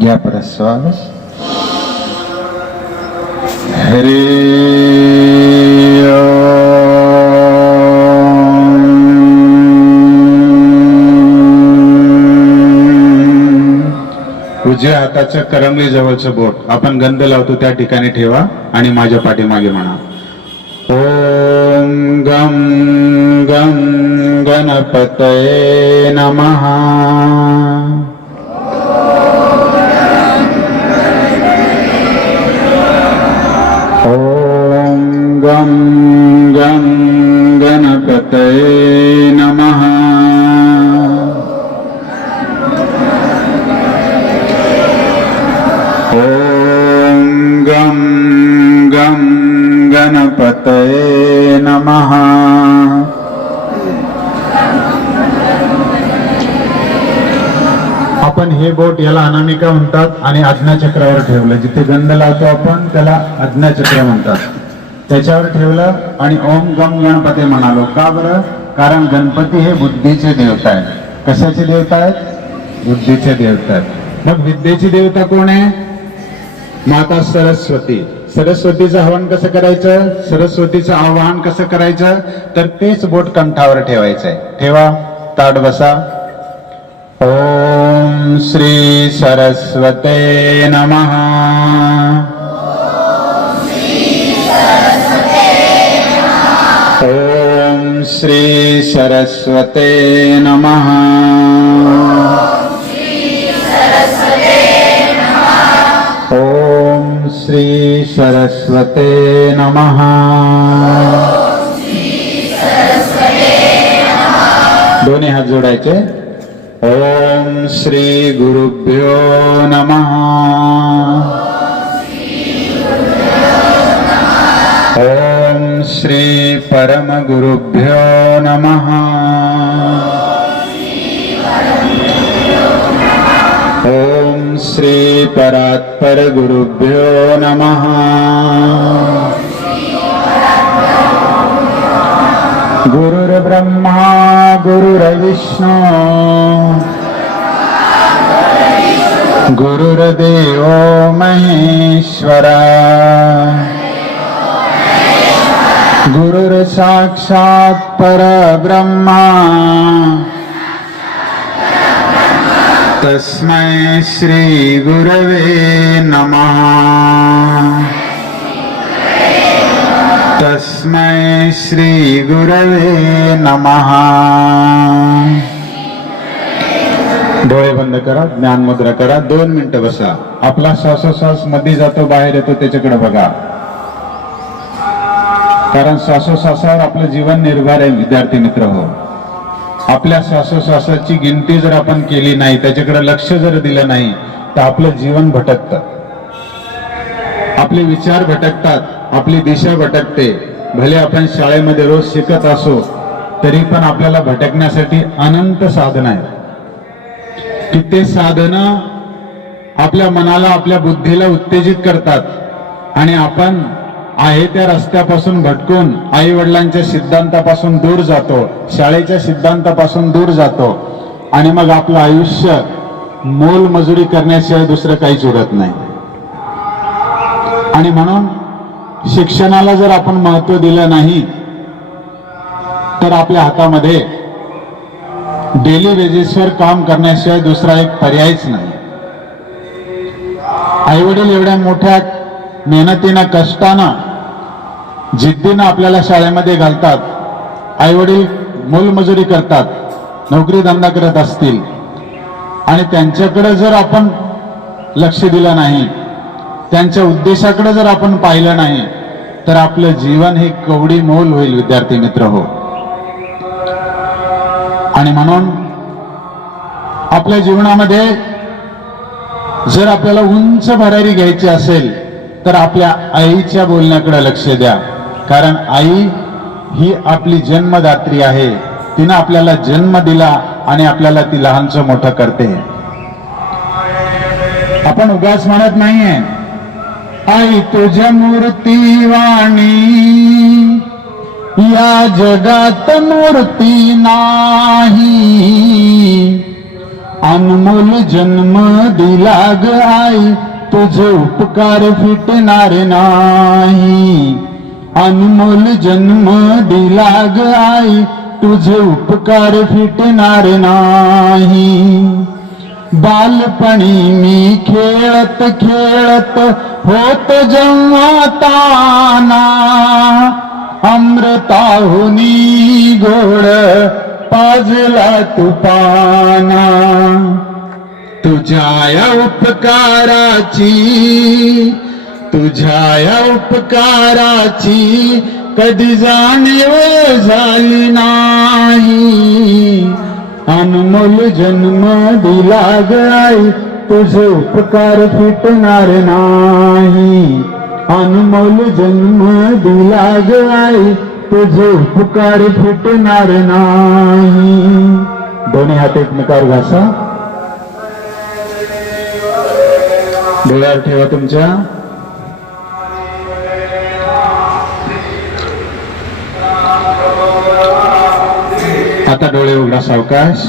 घ्या प्रश्वास. हरे उजव्या हाताचं करंगळी जवळचं बोट आपण गंध लावतो त्या ठिकाणी ठेवा आणि माझ्या पाठीमागे म्हणा, ओम गं गं गणपतये नमः. ओम गं गं गणपतये नमः. ओम गं गं गणपतये नमः. आपण हे बोट याला अनामिका म्हणतात आणि आज्ञाचक्रावर ठेवलं. जिथे गंध लावतो आपण त्याला आज्ञाचक्र म्हणतात. त्याच्यावर ठेवलं आणि ओम गम गणपती म्हणालो. का बरं? कारण गणपती हे बुद्धीचे देवता आहेत. कशाचे देवता आहेत? बुद्धीचे देवता आहेत. मग विद्येची देवता कोण आहे? माता सरस्वती. सरस्वतीचं हवन कसं करायचं? सरस्वतीचं आवाहन कसं करायचं? तर तेच बोट कंठावर ठेवायचंय. ठेवा, ताट बसा. ओम श्री सरस्वते नमः. ओम श्री सरस्वते नमः. ओम श्री सरस्वते नमः. दोन्ही हात जोडायचे. ओम श्री गुरुभ्यो नमः. ओम श्री परम गुरुभ्यो नमः. ओम श्री परात्पर गुरुभ्यो नमः. गुरुर्ब्रह्मा गुरुर्विष्णु गुरुर्देवो महेश्वरा गुरुर्साक्षात् परब्रह्मा तस्मै श्री गुरवे नमः. तस्मै श्री गुरवे नमः. डोळे बंद करा, ज्ञान मुद्रा करा. 2 मिनिटं बसा. आपला श्वासोश्वास मध्ये जातो बाहेर येतो त्याच्याकडे बघा. कारण श्वासोश्वासावर आपलं जीवन निर्भर आहे विद्यार्थी मित्र हो. आपल्या श्वासोश्वासाची गिनती जर आपण केली नाही, त्याच्याकडे लक्ष जर दिलं नाही, तर आपलं जीवन भटकतं. आपले विचार भटकतात, आपली दिशा भटकते. भले आपण शाळेमध्ये रोज शिकत असो तरी पण आपल्याला भटकण्यासाठी अनंत साधन आहेत की ते साधन आपल्या मनाला आपल्या बुद्धीला उत्तेजित करतात आणि आपण आहे त्या रस्त्यापासून भटकून आई वडिलांच्या सिद्धांतापासून दूर जातो, शाळेच्या सिद्धांतापासून दूर जातो आणि मग आपलं आयुष्य मोलमजुरी करण्याशिवाय दुसरं काहीच उरत नाही. आणि म्हणून शिक्षणाला जर आपण महत्व दिलं नाही तर आपल्या हातामध्ये डेली वेजेसवर काम करण्याशिवाय दुसरा एक पर्यायच नाही. आई वडील एवढ्या मोठ्या मेहनतीनं कष्टानं जिद्दीनं आपल्याला शाळेमध्ये घालतात. आई वडील मोलमजुरी करतात, नोकरी धंदा करत असतील आणि त्यांच्याकडे जर आपण लक्ष दिलं नाही, त्यांच्या उद्देशाकडे जर आपण पाहिलं नाही तर आपलं जीवन हे कवडी मोल होईल विद्यार्थी मित्र हो. आणि म्हणून आपल्या जीवनामध्ये जर आपल्याला उंच भरारी घ्यायची असेल तर आपल्या आईच्या बोलण्याकडे लक्ष द्या, कारण आई ही आपली जन्मदात्री आहे. तिनं आपल्याला जन्म दिला आणि आपल्याला ती लहानचं मोठं करते. आपण उगाच म्हणत नाहीये आई तुझ्या मूर्ती वाणी, या जगात मूर्ती नाही. अनमोल जन्म दिला ग आई, तुझे उपकार फिटणार नाही. अनमोल जन्म दिला ग आई, तुझे उपकार फिटणार नाही. बालपणी मी खेळत खेळत होत जेव्हा ताना, अमृताहुनी गोड पाजला तुपाना. तुझ्या या उपकाराची, तुझ्या या उपकाराची कधी जाणीव झाली नाही. अनमोल जन्म दिला ग आई, तुझे उपकार फिटणार नाही. अनमोल जन्म दिला ग आई, तुझे उपकार फिटणार नाही. दोन्ही हात एकमेकावर घासा, डोळ्यावर ठेवा तुमच्या. आता डोळे उघडा सावकाश.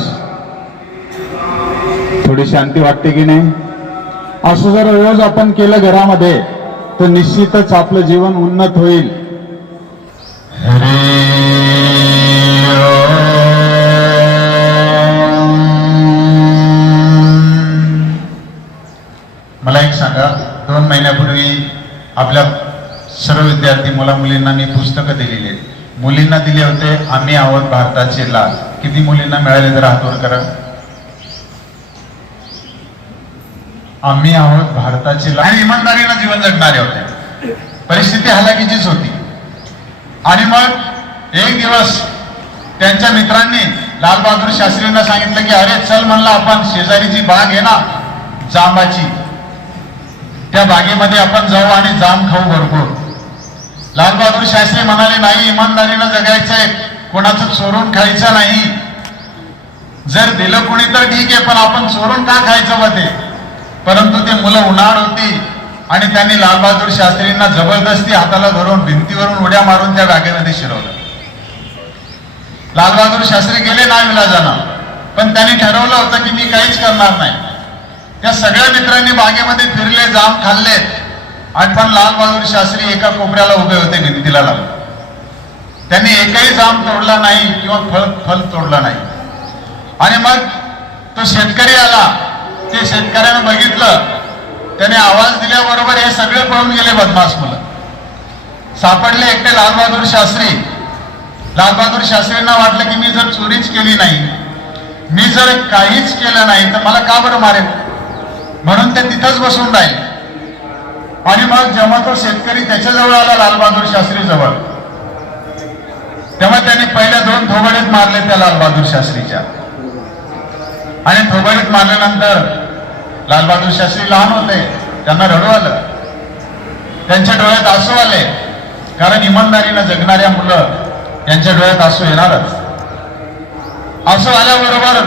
थोडी शांती वाटते की नाही? असं जर रोज आपण केलं घरामध्ये तर निश्चितच आपलं जीवन उन्नत होईल. मला एक सांगा, 2 महिन्यापूर्वी आपल्या सर्व विद्यार्थी मुला मुलींना मी पुस्तकं दिलेली आहेत. मुलींना दिले होते आम्ही आहोत भारताचे लाल. किती मुलींना मिळाले जरा हात वर करा. आम्ही आहोत भारताचे लाल. आणि इमानदारीनं जीवन जगणारे होते. परिस्थिती हलाखीचीच होती. आणि मग एक दिवस त्यांच्या मित्रांनी लालबहादूर शास्त्रींना सांगितलं की अरे चल म्हणलं आपण शेजारीची बाग आहे ना जांबाची, त्या बागेमध्ये आपण जाऊ आणि जाम खाऊ भरपूर. लालबहादूर शास्त्री म्हणाले नाही, इमानदारीनं जगायचंय, कोणाचं चोरून खायचं नाही. जर दिलं कोणी तर ठीक आहे, पण आपण चोरून का खायचं होते. परंतु ते मुलं उन्हाळ होती आणि त्यांनी लालबहादूर शास्त्रींना जबरदस्ती हाताला धरून भिंतीवरून उड्या मारून त्या बागेमध्ये शिरवलं. लालबहादूर शास्त्री गेले नाईलाजानं, पण त्यांनी ठरवलं होतं की मी काहीच करणार नाही. त्या सगळ्या मित्रांनी बागेमध्ये फिरले, जाम खाल्ले, आणि पण लालबहादूर शास्त्री एका कोपऱ्याला उभे होते भिंतीला लावून. त्यांनी एकही जाम तोडला नाही किंवा फल तोडला नाही. आणि मग तो शेतकरी आला. ते शेतकऱ्यानं बघितलं, त्याने आवाज दिल्याबरोबर हे सगळे पळून गेले बदमाश मुलं. सापडले एकटे लालबहादूर शास्त्री. लालबहादूर शास्त्रींना वाटलं की मी जर चोरीच केली नाही, मी जर काहीच केलं नाही तर मला का बरं मारेल, म्हणून ते तिथंच बसून राहिले. आणि मग जेव्हा तो शेतकरी त्याच्याजवळ आला लालबहादूर शास्त्री जवळ, तेव्हा त्यांनी पहिल्या 2 थोबाडीत मारले त्या लालबहादूर शास्त्रीच्या. आणि थोबाडीत मारल्यानंतर लालबहादूर शास्त्री लहान होते, त्यांना रडू आलं. त्यांच्या डोळ्यात आसू आले, कारण इमानदारीनं जगणाऱ्या मुलं यांच्या डोळ्यात आसू येणारच. आसू आल्याबरोबर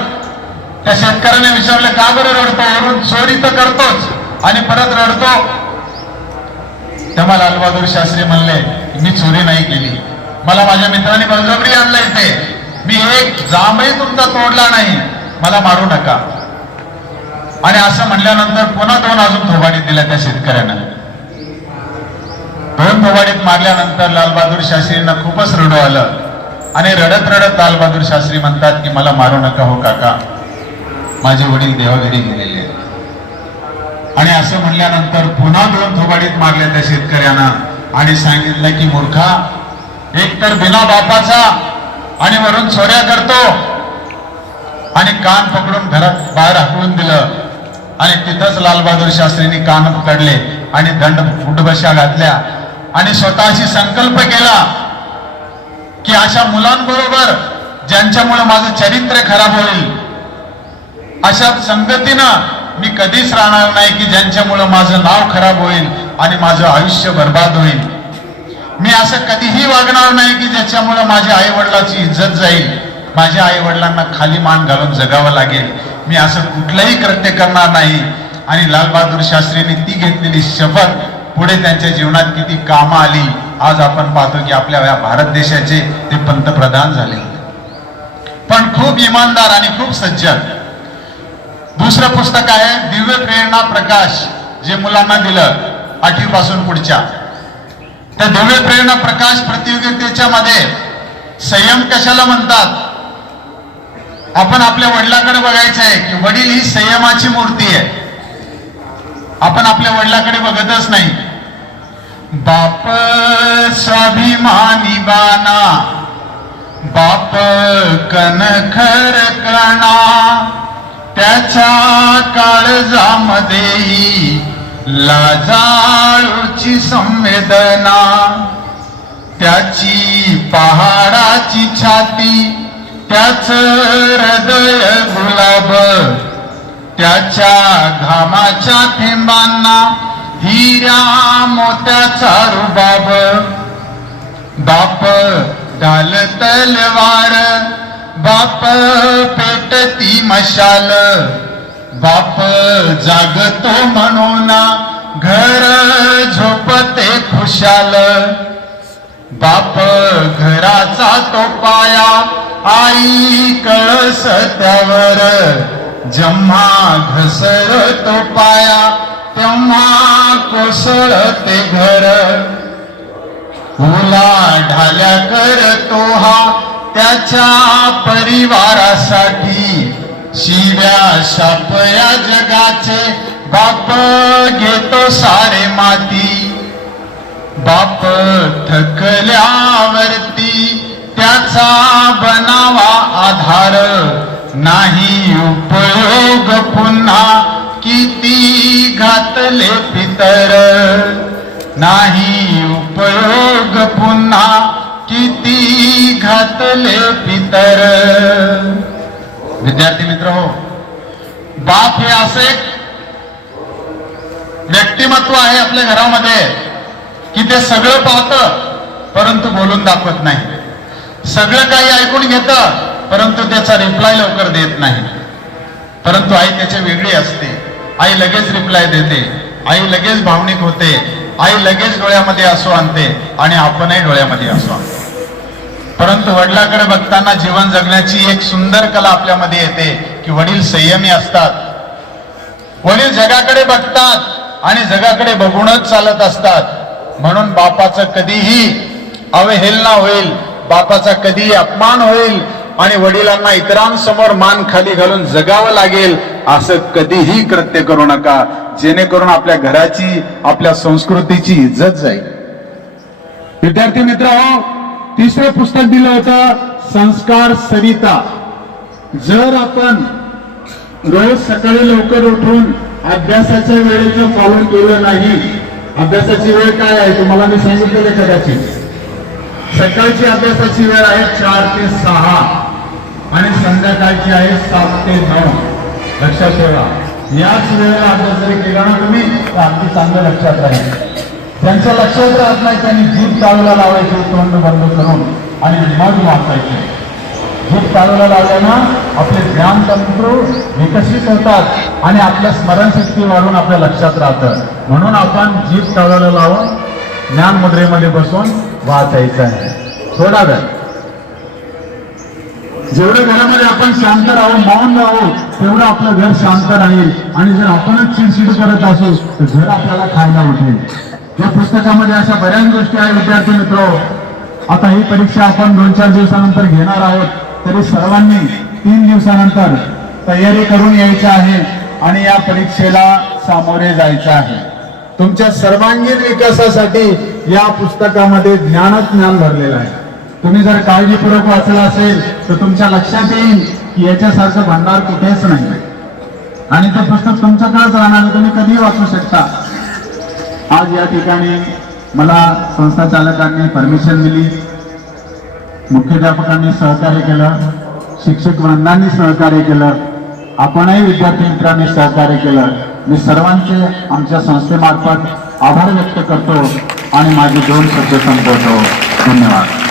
त्या शेतकऱ्याने विचारलं का बरं रडतो, वरून चोरी तर करतोच आणि परत रडतो. तेव्हा लालबहादूर शास्त्री म्हणले मी चोरी नाही केली, मला माझ्या मित्रांनी बळजबरी आणलं इथे, मी एक जांभळी तुमचा तोडला नाही, मला मारू नका. आणि असं म्हणल्यानंतर पुन्हा 2 अजून थोबाडीत दिल्या त्या शेतकऱ्यानं. 2 थोबाडीत मारल्यानंतर लालबहादूर शास्त्रींना खूपच रडू आलं. आणि रडत रडत लालबहादूर शास्त्री म्हणतात की मला मारू नका हो काका, माझे वडील देवाघरी गेलेले आहेत. आणि असं म्हणल्यानंतर पुन्हा 2 थोबाडीत मारल्या त्या शेतकऱ्यानं आणि सांगितलं की मूर्खा, एक तर बिना बापाचा आणि वरून चोऱ्या करतो, आणि कान पकडून घरात बाहेर हाकलून दिलं. आणि तिथंच लालबहादूर शास्त्रींनी कान पकडले आणि उठबशा घातल्या आणि स्वतःशी संकल्प केला की अशा मुलांबरोबर ज्यांच्यामुळे माझं चरित्र खराब होईल, अशा संगतीनं मी कधीच राहणार नाही की ज्यांच्यामुळं माझं नाव खराब होईल आणि माझं आयुष्य बर्बाद होईल. मी असं कधीही वागणार नाही की ज्याच्यामुळं माझ्या आई वडिलांची इज्जत जाईल, माझ्या आई वडिलांना खाली मान घालून जगावं लागेल. मी असं कुठलंही कृत्य करणार नाही. आणि लालबहादूर शास्त्रींनी ती घेतलेली शपथ पुढे त्यांच्या जीवनात किती कामं आली. आज आपण पाहतो की आपल्या या भारत देशाचे ते पंतप्रधान झाले, पण खूप इमानदार आणि खूप सज्जन. दुसरं पुस्तक आहे दिव्य प्रेरणा प्रकाश, जे मुलांना दिलं 8वी पासून पुढच्या. त्या दिव्य प्रेरणा प्रकाश प्रतियोगितेच्या मध्ये संयम कशाला म्हणतात, आपण आपल्या वडिलांकडे बघायचं आहे की वडील ही संयमाची मूर्ती आहे. आपण आपल्या वडिलांकडे बघतच नाही. बाप स्वाभिमानी बाना, बाप कणखर कणा, त्याच्या काळजामध्ये लाजाळूची संवेदना, त्याची पहाडाची छाती, त्याच हृदय गुलाब, त्याच्या घामाच्या थेंबांना हिऱ्या मोत्याचा रुबाब. बाप ढाल तलवार, बाप पेटती मशाल, बाप जागतो म्हणून घर झोपते खुशाल. बाप घराचा तो पाया, आई कळस त्यावर, जेव्हा घसरतो पाया तेव्हा कोसळते घर. उलाढाल्या करतो हा त्याच्या परिवारासाठी, शिव्या शाप या जगाचे बाप घेतो सारे माती. बाप थकल्यावरती त्याचा बनावा आधार, नाही उपयोग पुन्हा किती घातले पितर, नाही उपयोग पुन्हा किती घातले पितर. विद्यार्थी मित्र हो, बाप हे असे व्यक्तिमत्व आहे आपल्या घरामध्ये की ते सगळं पाहतं परंतु बोलून दाखवत नाही. सगळं काही ऐकून घेतं परंतु त्याचा रिप्लाय लवकर देत नाही. परंतु आई त्याची वेगळी असते. आई लगेच रिप्लाय देते, आई लगेच भावनिक होते, आई लगेच डोळ्यामध्ये आसू आणते आणि आपणही डोळ्यामध्ये आसू आणतो. परंतु वडिलांकडे बघताना जीवन जगण्याची एक सुंदर कला आपल्यामध्ये येते की वडील संयमी असतात. वडील जगाकडे बघतात आणि जगाकडे बघूनच चालत असतात. म्हणून बापाचं कधीही अवहेलना होईल, बापाचा कधीही अपमान होईल आणि वडिलांना इतरांसमोर मान खाली घालून जगावं लागेल असं कधीही कृत्य करू नका, जेणेकरून आपल्या घराची, आपल्या संस्कृतीची इज्जत जाईल. विद्यार्थी मित्र हो, तिसरं पुस्तक दिलं होतं संस्कार सरिता. जर आपण रोज सकाळी लवकर उठून अभ्यासाच्या वेळेचं पालन केलं नाही, अभ्यासाची वेळ काय आहे तुम्हाला मी सांगितलेलं कदाचित. सकाळची अभ्यासाची वेळ आहे 4 ते 6 आणि संध्याकाळची आहे 7 ते 9. लक्षात ठेवा, याच वेळेला अभ्यास जरी केला ना तुम्ही तर अगदी चांगलं लक्षात राहील. ज्यांच्या लक्षात राहत नाही त्यांनी जीभ चालूला लावायची, तोंड बंद करून आणि मग वाचायचे. जीभ चालूला लावल्यानं आपले ज्ञानतंत्र विकसित होतात आणि आपल्या स्मरणशक्ती वाढून आपल्या लक्षात राहतं. म्हणून आपण जीभ चालूला लावून ज्ञान मुद्रेमध्ये बसून वाचायचं आहे थोडा वेळ. जेवढं घरामध्ये आपण शांत राहू, मौन राहू, तेवढं आपलं घर शांत राहील. आणि जर आपणच चिडचिड करत असू तर घर आपल्याला खायला उठेल. या पुस्तकामध्ये अशा बऱ्याच गोष्टी आहेत. विद्यार्थी मित्र, आता ही परीक्षा आपण 2-4 दिवसानंतर घेणार आहोत, तरी सर्वांनी 3 दिवसानंतर तयारी करून यायची आहे आणि या परीक्षेला सामोरे जायचं आहे. तुमच्या सर्वांगीण विकासासाठी या पुस्तकामध्ये ज्ञानच ज्ञान भरलेलं आहे. तुम्ही जर काळजीपूर्वक वाचलं असेल तर तुमच्या लक्षात येईल की याच्यासारखं भंडार कुठेच नाही आणि ते पुस्तक तुमच्याकडेच राहणार, तुम्ही कधीही वाचू शकता. आज या ठिकाणी मला संस्था चालकांनी परमिशन दिली, मुख्याध्यापकांनी सहकार्य केलं, शिक्षक वृंदांनी सहकार्य केलं आपणही विद्यार्थी मित्रांनी सहकार्य केलं. मी सर्वांचे आमच्या संस्थेमार्फत आभार व्यक्त करतो आणि माझे 2 शब्द संपवतो. धन्यवाद.